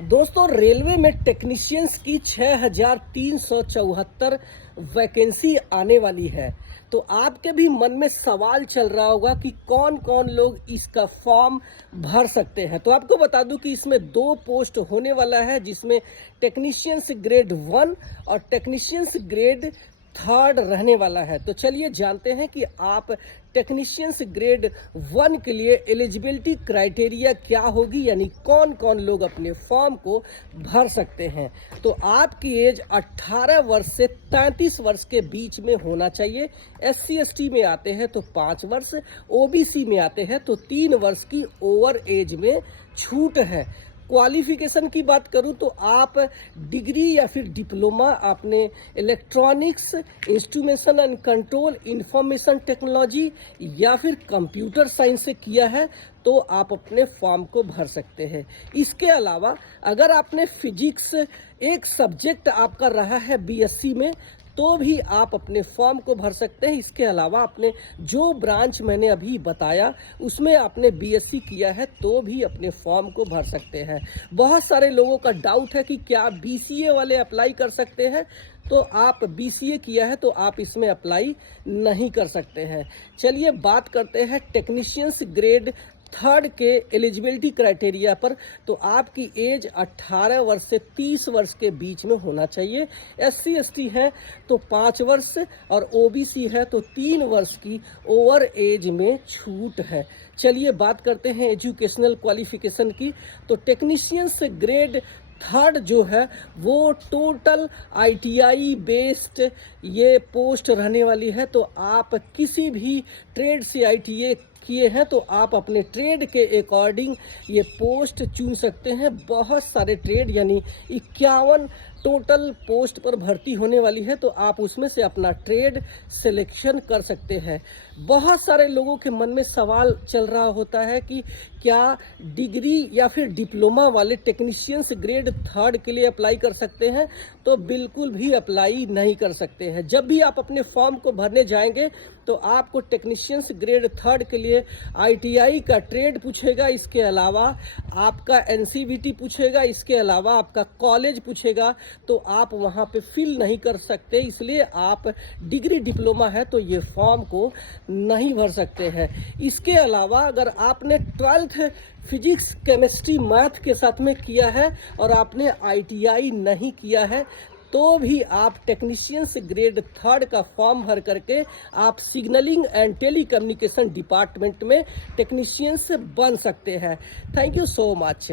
दोस्तों, रेलवे में टेक्नीशियंस की 6,374 वैकेंसी आने वाली है। तो आपके भी मन में सवाल चल रहा होगा कि कौन कौन लोग इसका फॉर्म भर सकते हैं। तो आपको बता दूं कि इसमें 2 पोस्ट होने वाला है, जिसमें टेक्नीशियंस ग्रेड 1 और टेक्नीशियंस ग्रेड 3 रहने वाला है। तो चलिए जानते हैं कि आप टेक्नीशियंस ग्रेड 1 के लिए एलिजिबिलिटी क्राइटेरिया क्या होगी, यानी कौन कौन लोग अपने फॉर्म को भर सकते हैं। तो आपकी एज 18 वर्ष से 33 वर्ष के बीच में होना चाहिए। SC/ST में आते हैं तो 5 वर्ष, OBC में आते हैं तो 3 वर्ष की ओवर एज में छूट है। क्वालिफिकेशन की बात करूं तो आप डिग्री या फिर डिप्लोमा आपने electronics, instrumentation and control, information technology या फिर कंप्यूटर साइंस से किया है तो आप अपने फॉर्म को भर सकते हैं। इसके अलावा अगर आपने फिजिक्स एक सब्जेक्ट आपका रहा है BSc में तो भी आप अपने फॉर्म को भर सकते हैं। इसके अलावा आपने जो ब्रांच मैंने अभी बताया उसमें आपने BSc किया है तो भी अपने फॉर्म को भर सकते हैं। बहुत सारे लोगों का डाउट है कि क्या BCA वाले अप्लाई कर सकते हैं। तो आप BCA किया है तो आप इसमें अप्लाई नहीं कर सकते हैं। चलिए बात करते हैं टेक्नीशियंस ग्रेड 3 के एलिजिबिलिटी क्राइटेरिया पर। तो आपकी एज 18 वर्ष से 30 वर्ष के बीच में होना चाहिए। SC/ST है तो 5 वर्ष और OBC है तो 3 वर्ष की ओवर एज में छूट है। चलिए बात करते हैं एजुकेशनल क्वालिफिकेशन की। तो टेक्नीशियंस ग्रेड 3 जो है वो टोटल ITI बेस्ड ये पोस्ट रहने वाली है। तो आप किसी भी ट्रेड से ITA किए हैं तो आप अपने ट्रेड के अकॉर्डिंग ये पोस्ट चुन सकते हैं। बहुत सारे ट्रेड यानी 51 टोटल पोस्ट पर भर्ती होने वाली है तो आप उसमें से अपना ट्रेड सिलेक्शन कर सकते हैं। बहुत सारे लोगों के मन में सवाल चल रहा होता है कि क्या डिग्री या फिर डिप्लोमा वाले टेक्नीशियंस ग्रेड 3 के लिए अप्लाई कर सकते हैं। तो बिल्कुल भी अप्लाई नहीं कर सकते हैं। जब भी आप अपने फॉर्म को भरने जाएंगे तो आपको टेक्नीशियंस ग्रेड 3 के लिए ITI का ट्रेड पूछेगा, इसके अलावा आपका NCVT पूछेगा, इसके अलावा आपका कॉलेज पूछेगा। तो आप वहां पे फिल नहीं कर सकते, इसलिए आप डिग्री डिप्लोमा है तो ये फॉर्म को नहीं भर सकते हैं। इसके अलावा अगर आपने 12th फिजिक्स, केमिस्ट्री, मैथ के साथ में किया है और आपने ITI नहीं किया है तो भी आप टेक्नीशियंस ग्रेड 3 का फॉर्म भर करके आप सिग्नलिंग एंड टेलीकम्युनिकेशन डिपार्टमेंट में टेक्नीशियंस बन सकते हैं। Thank you so much.